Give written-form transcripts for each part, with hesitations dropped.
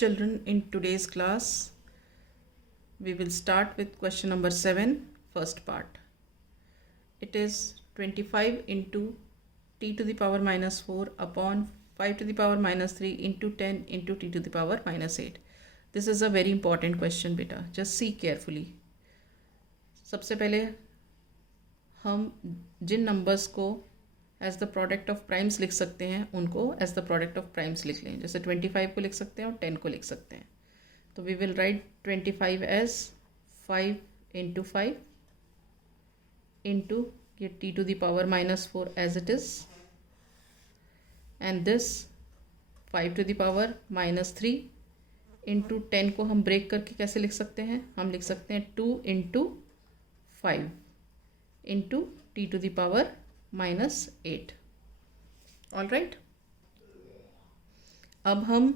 Children, in today's class, we will start with question number 7, first part. It is 25 into t to the power minus 4 upon 5 to the power minus 3 into 10 into t to the power minus 8. This is a very important question, beta. Just see carefully. सबसे पहले हम जिन numbers को as the product of primes लिख सकते हैं उनको as the product of primes लिख लें. जैसे 25 को लिख सकते हैं और 10 को लिख सकते हैं. तो we will write 25 as 5 into 5 into ये T to the power minus 4 as it is, and this 5 to the power minus 3 into 10 को हम ब्रेक करके कैसे लिख सकते हैं? हम लिख सकते हैं 2 into 5 into T to the power minus 8. All right. अब हम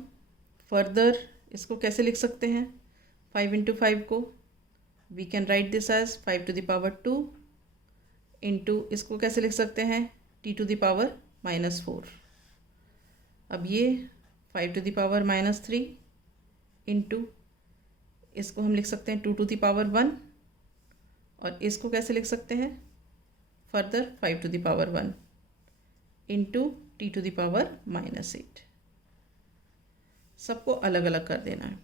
फर्दर इसको कैसे लिख सकते हैं? 5 इंटू 5 को we can write this as 5 to the power 2 into इसको कैसे लिख सकते हैं? T to the power minus 4. अब ये 5 to the power minus 3 into इसको हम लिख सकते हैं 2 टू द पावर 1, और इसको कैसे लिख सकते हैं? Further 5 to the power 1 into T to the power minus 8. सबको अलग अलग कर देना है.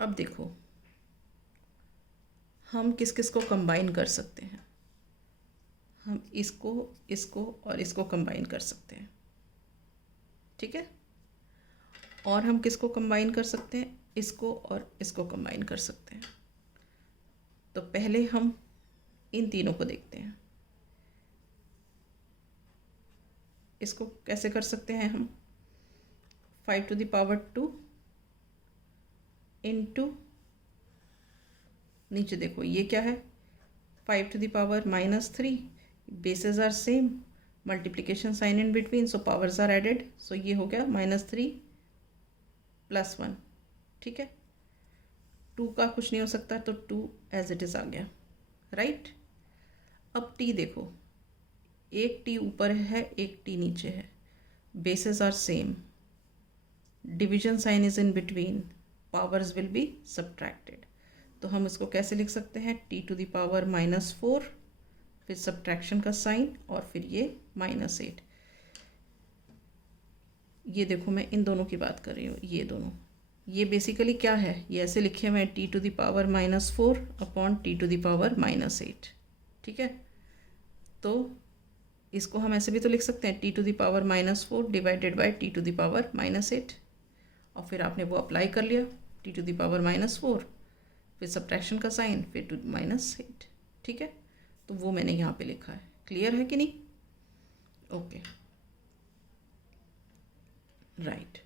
अब देखो हम किस किस को कंबाइन कर सकते हैं. हम इसको और इसको कंबाइन कर सकते हैं. ठीक है. और हम किसको कंबाइन कर सकते हैं? इसको और इसको कंबाइन कर सकते हैं. तो पहले हम इन तीनों को देखते हैं. इसको कैसे कर सकते हैं हम? 5 टू द पावर 2 इंटू नीचे देखो ये क्या है? 5 to the power minus 3. Bases are same, multiplication sign in between, so powers are added. So ये हो गया -3 + 1. ठीक है. 2 का कुछ नहीं हो सकता, तो 2 एज इट इज़ आ गया. राइट. अब टी देखो, एक टी ऊपर है एक टी नीचे है. Bases are same, division sign is in between, powers will be subtracted. तो हम इसको कैसे लिख सकते हैं? T to the power minus 4, फिर सब्ट्रैक्शन का साइन, और फिर ये -8. ये देखो मैं इन दोनों की बात कर रही हूँ. ये दोनों, ये बेसिकली क्या है? ये ऐसे लिखे हुए हैं T to the power -4 upon T to the power -8. ठीक है. तो इसको हम ऐसे भी तो लिख सकते हैं T to the power -4 divided by T to the power -8, और फिर आपने वो अप्लाई कर लिया टी टू द पावर -4, फिर सब्ट्रैक्शन का साइन, फिर टू -8. ठीक है. तो वो मैंने यहाँ पे लिखा है. क्लियर है कि नहीं? ओके. राइट.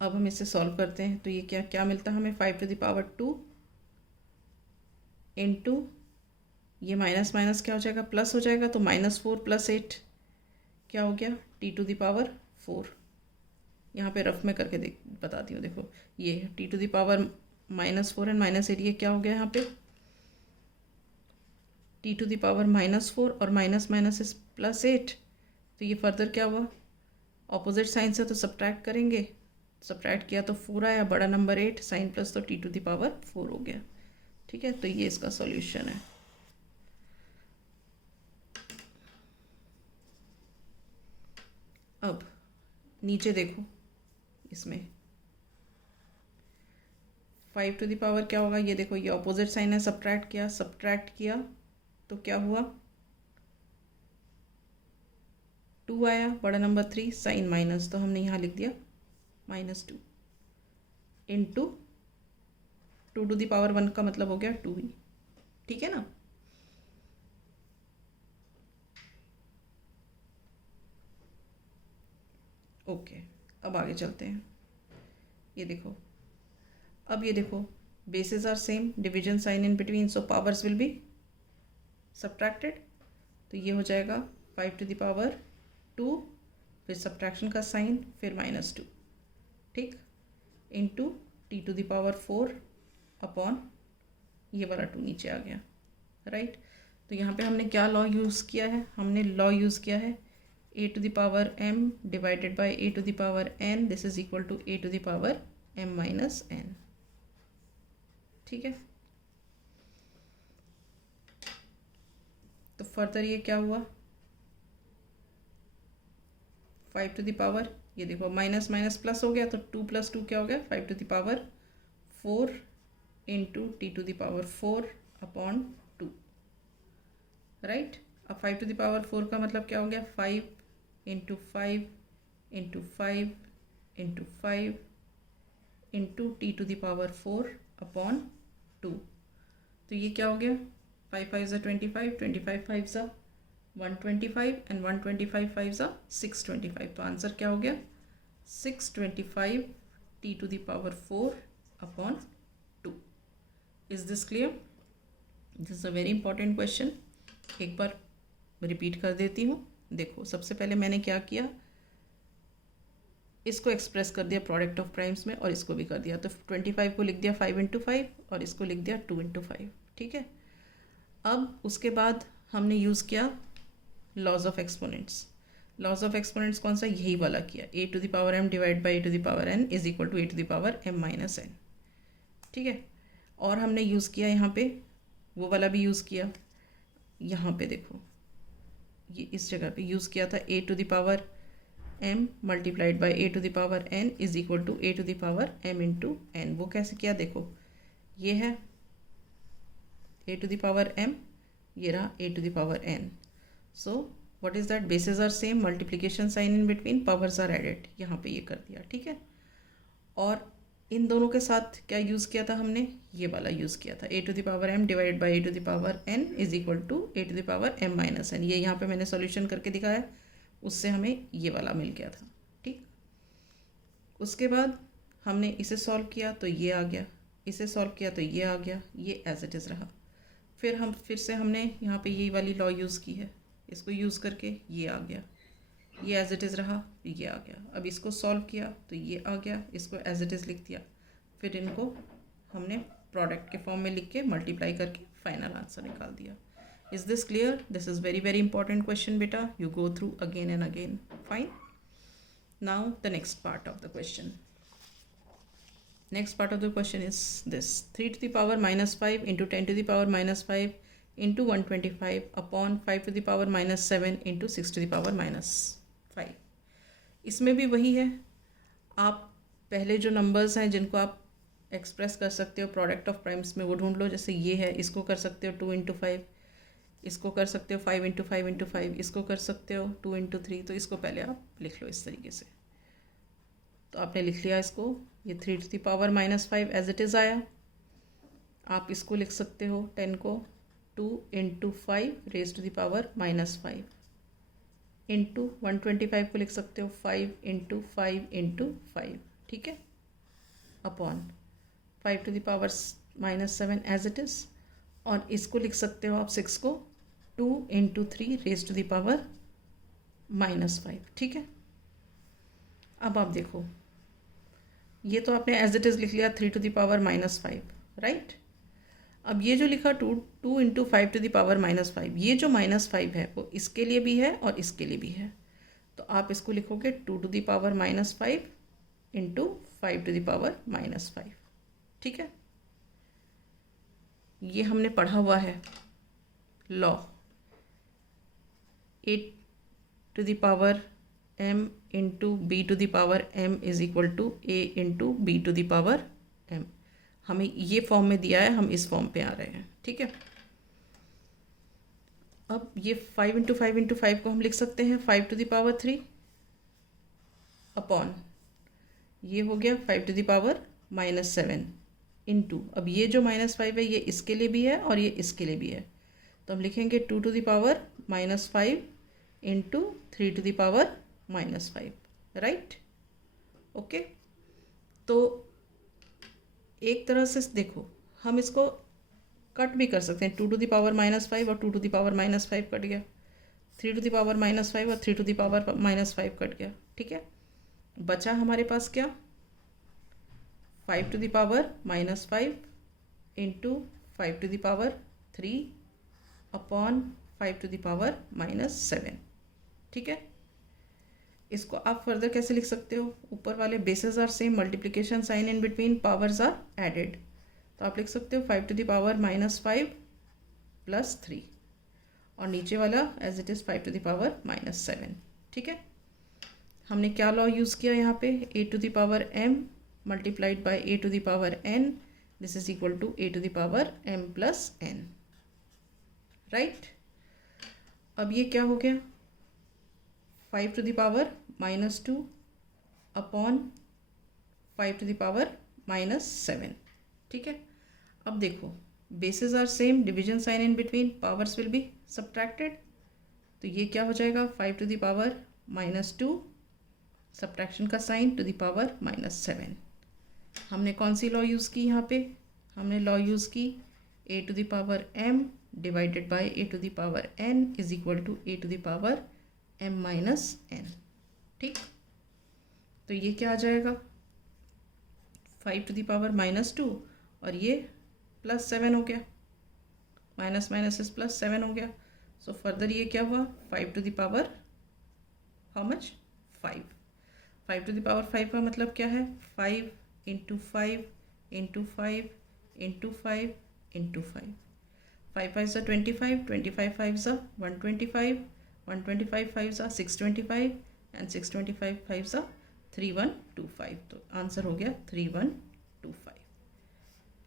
अब हम इसे सॉल्व करते हैं. तो ये क्या क्या मिलता है हमें? 5 टू द पावर 2 इंटू ये माइनस माइनस क्या हो जाएगा? प्लस हो जाएगा. तो -4 + 8 क्या हो गया? T to the power 4. यहाँ पे रफ में करके बताती हूँ. देखो ये T to the power -4 and -8, ये क्या हो गया यहाँ पे? टी टू द पावर -4 और माइनस माइनस इस +8. तो ये फर्दर क्या हुआ? ऑपोजिट साइन से तो सब्ट्रैक्ट करेंगे. सब्ट्रैक्ट किया तो 4 आया, बड़ा नंबर 8, साइन प्लस, तो टी टू द पावर 4 हो गया. ठीक है. तो ये इसका सॉल्यूशन है. अब नीचे देखो, इसमें 5 टू द पावर क्या होगा? ये देखो ये ऑपोजिट साइन है, सब्ट्रैक्ट किया तो क्या हुआ? 2 आया, बड़ा नंबर 3, साइन माइनस, तो हमने यहाँ लिख दिया -2 इंटू 2 टू द पावर 1 का मतलब हो गया 2 ही. ठीक है ना. ओके. अब आगे चलते हैं. ये देखो, अब ये देखो bases are same, division sign in between, so powers will be subtracted. तो ये हो जाएगा 5 टू द पावर 2, फिर सब्ट्रैक्शन का साइन, फिर -2. ठीक. Into T to the power 4 upon ये वाला 2 नीचे आ गया. राइट. तो यहाँ पे हमने क्या लॉ यूज़ किया है? हमने लॉ यूज़ किया है a to the power m divided by a to the power n, this is equal to a to the power m minus n. ठीक है, तो फर्दर ये क्या हुआ, 5 टू द पावर, ये देखो माइनस माइनस प्लस हो गया, तो 2 + 2 क्या हो गया, 5 to the power 4 into T to the power 4 upon 2, right. अब 5 टू द पावर 4 का मतलब क्या हो गया, 5 into 5 into 5 into 5 into T to the power 4 upon 2, तो ये क्या हो गया, 5 5 ज़ा 25, 25 5 ज़ा 125 एंड 125 5 ज़ा 625, तो आंसर क्या हो गया, 625 t to the power 4 upon 2। Is this clear? This is a very important question. एक बार रिपीट कर देती हूँ। देखो, सबसे पहले मैंने क्या किया, इसको एक्सप्रेस कर दिया प्रोडक्ट ऑफ प्राइम्स में और इसको भी कर दिया, तो 25 को लिख दिया 5 इंटू 5 और इसको लिख दिया 2 इंटू 5, ठीक है। अब उसके बाद हमने यूज़ किया laws of exponents. Laws of exponents कौन सा, यही वाला किया, a to the power m divide by a to the power n is equal to a to the power m minus n, ठीक है। और हमने यूज़ किया यहाँ पे वो वाला भी यूज़ किया, यहाँ पे देखो ये इस जगह पे यूज़ किया था a to the power m multiplied by a to the power n is equal to a to the power m into n. वो कैसे किया, देखो ये है a to the power m, ये रहा a to the power n। So what is that, bases are same, multiplication sign in between, powers are added, यहाँ पे ये कर दिया, ठीक है। और इन दोनों के साथ क्या यूज़ किया था हमने, ये वाला यूज़ किया था, a to the power m divide by a to the power n is equal to a to the power m minus n. ये यहाँ पे मैंने सॉल्यूशन करके दिखाया, उससे हमें ये वाला मिल गया था, ठीक। उसके बाद हमने इसे सॉल्व किया तो ये आ गया, इसे सॉल्व किया तो ये आ गया, ये एज इट इज़ रहा। फिर से हमने यहाँ पे यही वाली लॉ यूज़ की है, इसको यूज़ करके ये आ गया, ये एज इट इज़ रहा, ये आ गया। अब इसको सॉल्व किया तो ये आ गया, इसको एज इट इज़ लिख दिया, फिर इनको हमने प्रोडक्ट के फॉर्म में लिख के मल्टीप्लाई करके फाइनल आंसर निकाल दिया। Is this clear? This is very important question, beta. You go through again and again. Fine. Now the next part of the question. Next part of the question is this: 3 to the power minus 5 into 10 to the power minus 5 into 125 upon 5 to the power minus 7 into 6 to the power minus 5. इसमें भी वही है, आप पहले जो numbers हैं जिनको आप एक्सप्रेस कर सकते हो प्रोडक्ट ऑफ प्राइम्स में वो ढूंढ लो। जैसे ये है, इसको कर सकते हो 2 इंटू 5, इसको कर सकते हो 5 इंटू 5 इंटू 5, इसको कर सकते हो 2 इंटू 3। तो इसको पहले आप लिख लो इस तरीके से। तो आपने लिख लिया इसको, ये 3 to the power minus 5 as it is आया। आप इसको लिख सकते हो 10 को 2 into 5 raise to the power minus 5 into 125 को लिख सकते हो 5 इंटू 5 इंटू 5, ठीक है, upon 5 to the power minus 7 as it is. और इसको लिख सकते हो आप 6 को 2 into 3 raise to the power minus 5, ठीक है। अब आप देखो, ये तो आपने एज इट इज़ लिख लिया 3 to the power minus 5, right. अब ये जो लिखा 2 into 5 to the power minus 5, ये जो माइनस 5 है वो इसके लिए भी है और इसके लिए भी है। तो आप इसको लिखोगे 2 to the power minus 5 into 5 to the power minus 5, ठीक है। ये हमने पढ़ा हुआ है law, a to the power m into b to the power m is equal to a into b to the power m। हमें ये form में दिया है, हम इस फॉर्म पे आ रहे हैं, ठीक है। अब ये 5 इंटू 5 इंटू 5 को हम लिख सकते हैं 5 टू द पावर 3 अपॉन, ये हो गया 5 to the power minus 7 into, अब ये जो माइनस 5 है ये इसके लिए भी है और ये इसके लिए भी है, तो हम लिखेंगे 2 to the power minus 5 into 3 to the power minus 5, right, okay. तो एक तरह से देखो, हम इसको कट भी कर सकते हैं, 2 टू द पावर माइनस 5 और 2 to the power minus 5 cut गया, 3 टू द पावर माइनस 5 और 3 to the power minus 5 cut गया, ठीक है। बचा हमारे पास क्या, 5 to the power minus 5 into 5 to the power 3 upon 5 to the power minus 7, ठीक है। इसको आप फर्दर कैसे लिख सकते हो, ऊपर वाले bases are same, multiplication sign in between, powers are added, तो आप लिख सकते हो 5⁻⁻5 प्लस 3, और नीचे वाला एज इट इज़ 5⁻⁻7। ठीक है, हमने क्या लॉ यूज़ किया यहाँ पे, a⁻m multiplied by a⁻n, this is equal to a⁻m plus n, right. अब ये क्या हो गया, 5⁻⁻2 अपॉन 5⁻⁻7। ठीक है, अब देखो bases are same, division sign in between, powers will be subtracted, तो ये क्या हो जाएगा 5⁻⁻2 सब्ट्रैक्शन का साइन टू द पावर -7। हमने कौन सी लॉ यूज़ की यहाँ पे, हमने लॉ यूज़ की a⁻m divided by a⁻n is equal to a⁻m-n। ठीक, तो ये क्या आ जाएगा 5⁻2 और ये +7 हो गया, माइनस माइनस इज +7 हो गया। सो फर्दर ये क्या हुआ 5⁻, हाउ मच 5, 5⁻5 का मतलब क्या है 5 × 5 × 5 × 5 × 5, 5 5 सा 25, 25 5 सा 125, 125 5 सा 625 एंड 625 5 सा 3125, तो आंसर हो गया 3125।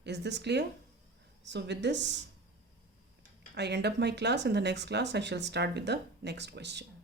Is this clear? So with this I end up my class. In the next class I shall start with the next question.